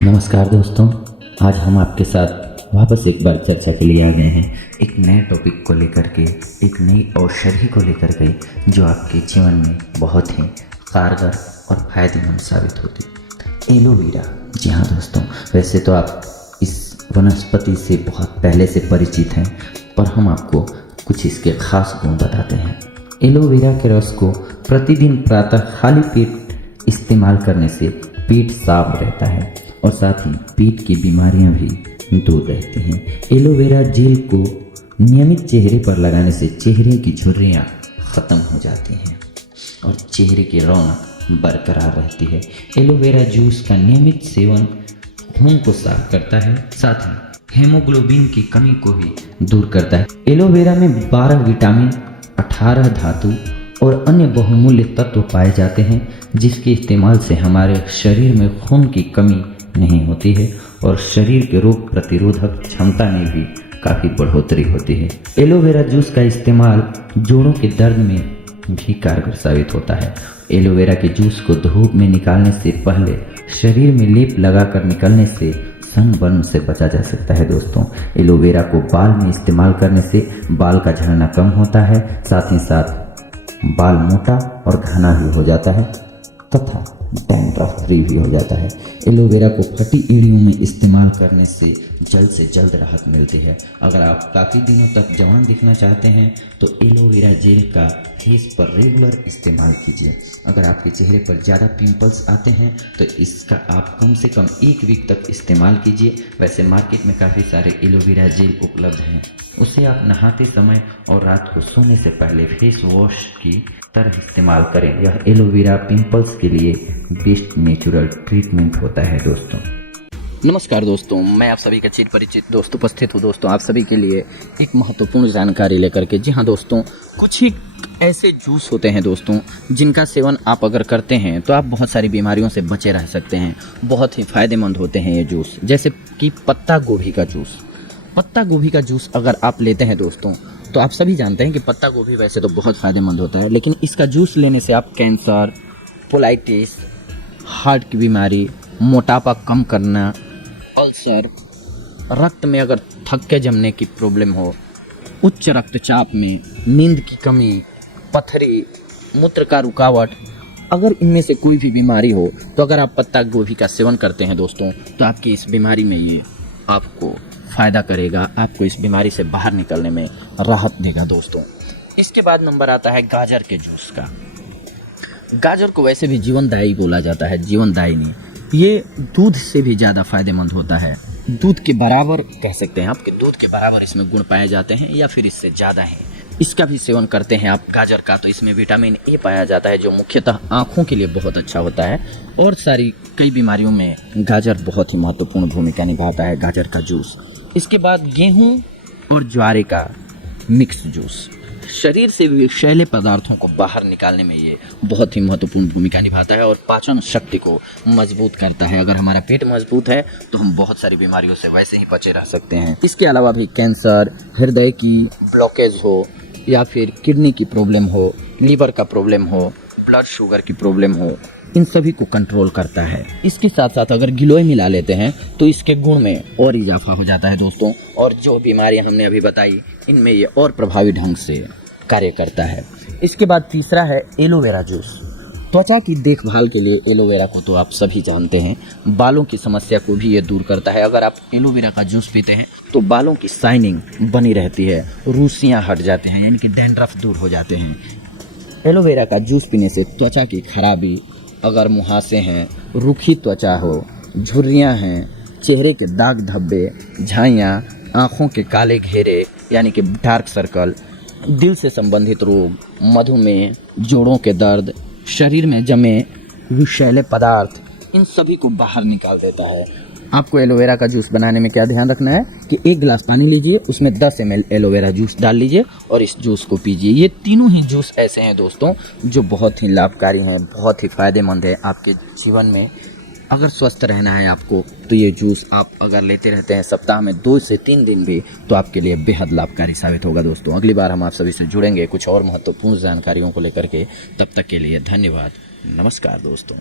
नमस्कार दोस्तों, आज हम आपके साथ वापस एक बार चर्चा के लिए आ गए हैं एक नए टॉपिक को लेकर के, एक नई औषधि को लेकर के जो आपके जीवन में बहुत ही कारगर और फायदेमंद साबित होती। एलोवेरा। जी हाँ दोस्तों, वैसे तो आप इस वनस्पति से बहुत पहले से परिचित हैं, पर हम आपको कुछ इसके खास गुण बताते हैं। एलोवेरा के रस को प्रतिदिन प्रातः खाली पेट इस्तेमाल करने से पेट साफ रहता है और साथ ही पेट की बीमारियां भी दूर रहती हैं। एलोवेरा जेल को नियमित चेहरे पर लगाने से चेहरे की झुर्रियां ख़त्म हो जाती हैं और चेहरे की रौनक बरकरार रहती है। एलोवेरा जूस का नियमित सेवन खून को साफ करता है, साथ ही हेमोग्लोबिन की कमी को भी दूर करता है। एलोवेरा में 12 विटामिन, 18 धातु और अन्य बहुमूल्य तत्व पाए जाते हैं, जिसके इस्तेमाल से हमारे शरीर में खून की कमी नहीं होती है और शरीर के रोग प्रतिरोधक क्षमता में भी काफ़ी बढ़ोतरी होती है। एलोवेरा जूस का इस्तेमाल जोड़ों के दर्द में भी कारगर साबित होता है। एलोवेरा के जूस को धूप में निकालने से पहले शरीर में लेप लगाकर निकलने से सनबर्न से बचा जा सकता है। दोस्तों, एलोवेरा को बाल में इस्तेमाल करने से बाल का झड़ना कम होता है, साथ ही साथ बाल मोटा और घना भी हो जाता है तथा डैंड्रफ फ्री भी हो जाता है। एलोवेरा को फटी एड़ियों में इस्तेमाल करने से जल्द राहत मिलती है। अगर आप काफ़ी दिनों तक जवान दिखना चाहते हैं तो एलोवेरा जेल का फेस पर रेगुलर इस्तेमाल कीजिए। अगर आपके चेहरे पर ज़्यादा पिंपल्स आते हैं तो इसका आप कम से कम 1 वीक तक इस्तेमाल कीजिए। वैसे मार्केट में काफ़ी सारे एलोवेरा जेल उपलब्ध हैं, उसे आप नहाते समय और रात को सोने से पहले फेस वॉश की तरह इस्तेमाल करें। यह एलोवेरा पिंपल्स के लिए बेस्ट नेचुरल ट्रीटमेंट होता है। दोस्तों नमस्कार दोस्तों, मैं आप सभी का चिर परिचित दोस्त उपस्थित हूँ दोस्तों आप सभी के लिए एक महत्वपूर्ण जानकारी लेकर के। जी हाँ दोस्तों, कुछ ही ऐसे जूस होते हैं दोस्तों जिनका सेवन आप अगर करते हैं तो आप बहुत सारी बीमारियों से बचे रह सकते हैं। बहुत ही फायदेमंद होते हैं ये जूस, जैसे कि पत्ता गोभी का जूस। पत्ता गोभी का जूस अगर आप लेते हैं दोस्तों तो आप सभी जानते हैं कि पत्ता गोभी वैसे तो बहुत फायदेमंद होता है, लेकिन इसका जूस लेने से आप कैंसर, कोलाइटिस, हार्ट की बीमारी, मोटापा कम करना, अल्सर, रक्त में अगर थक्के जमने की प्रॉब्लम हो, उच्च रक्तचाप में, नींद की कमी, पथरी, मूत्र का रुकावट, अगर इनमें से कोई भी बीमारी हो तो अगर आप पत्ता गोभी का सेवन करते हैं दोस्तों तो आपकी इस बीमारी में ये आपको फ़ायदा करेगा, आपको इस बीमारी से बाहर निकलने में राहत देगा दोस्तों। इसके बाद नंबर आता है गाजर के जूस का। गाजर को वैसे भी जीवनदायी बोला जाता है, जीवनदायिनी। ये दूध से भी ज़्यादा फायदेमंद होता है, दूध के बराबर कह सकते हैं, आपके दूध के बराबर इसमें गुण पाए जाते हैं या फिर इससे ज़्यादा है। इसका भी सेवन करते हैं आप गाजर का तो इसमें विटामिन ए पाया जाता है जो मुख्यतः आँखों के लिए बहुत अच्छा होता है और सारी कई बीमारियों में गाजर बहुत ही महत्वपूर्ण भूमिका निभाता है, गाजर का जूस। इसके बाद गेहूँ और ज्वारे का मिक्स जूस। शरीर से विषैले पदार्थों को बाहर निकालने में ये बहुत ही महत्वपूर्ण भूमिका निभाता है और पाचन शक्ति को मजबूत करता है। अगर हमारा पेट मजबूत है तो हम बहुत सारी बीमारियों से वैसे ही बचे रह सकते हैं। इसके अलावा भी कैंसर, हृदय की ब्लॉकेज हो या फिर किडनी की प्रॉब्लम हो, लीवर का प्रॉब्लम हो, ब्लड शुगर की प्रॉब्लम हो, इन सभी को कंट्रोल करता है। इसके साथ साथ अगर गिलोय मिला लेते हैं तो इसके गुण में और इजाफा हो जाता है दोस्तों, और जो बीमारियां हमने अभी बताई इनमें ये और प्रभावी ढंग से कार्य करता है। इसके बाद तीसरा है एलोवेरा जूस। त्वचा की देखभाल के लिए एलोवेरा को तो आप सभी जानते हैं, बालों की समस्या को भी ये दूर करता है। अगर आप एलोवेरा का जूस पीते हैं तो बालों की शाइनिंग बनी रहती है, रूसियाँ हट जाते हैं, यानी कि डैंड्रफ दूर हो जाते हैं। एलोवेरा का जूस पीने से त्वचा की खराबी, अगर मुहासे हैं, रूखी त्वचा हो, झुर्रियाँ हैं, चेहरे के दाग धब्बे, झाइयाँ, आँखों के काले घेरे यानी कि डार्क सर्कल, दिल से संबंधित रोग, मधुमेह, जोड़ों के दर्द, शरीर में जमे विषैले पदार्थ, इन सभी को बाहर निकाल देता है। आपको एलोवेरा का जूस बनाने में क्या ध्यान रखना है कि 1 गिलास पानी लीजिए, उसमें 10 ml एलोवेरा जूस डाल लीजिए और इस जूस को पीजिए। ये तीनों ही जूस ऐसे हैं दोस्तों जो बहुत ही लाभकारी हैं, बहुत ही फायदेमंद है आपके जीवन में। अगर स्वस्थ रहना है आपको तो ये जूस आप अगर लेते रहते हैं सप्ताह में 2 से 3 दिन भी तो आपके लिए बेहद लाभकारी साबित होगा दोस्तों। अगली बार हम आप सभी से जुड़ेंगे कुछ और महत्वपूर्ण जानकारियों को लेकर के। तब तक के लिए धन्यवाद। नमस्कार दोस्तों।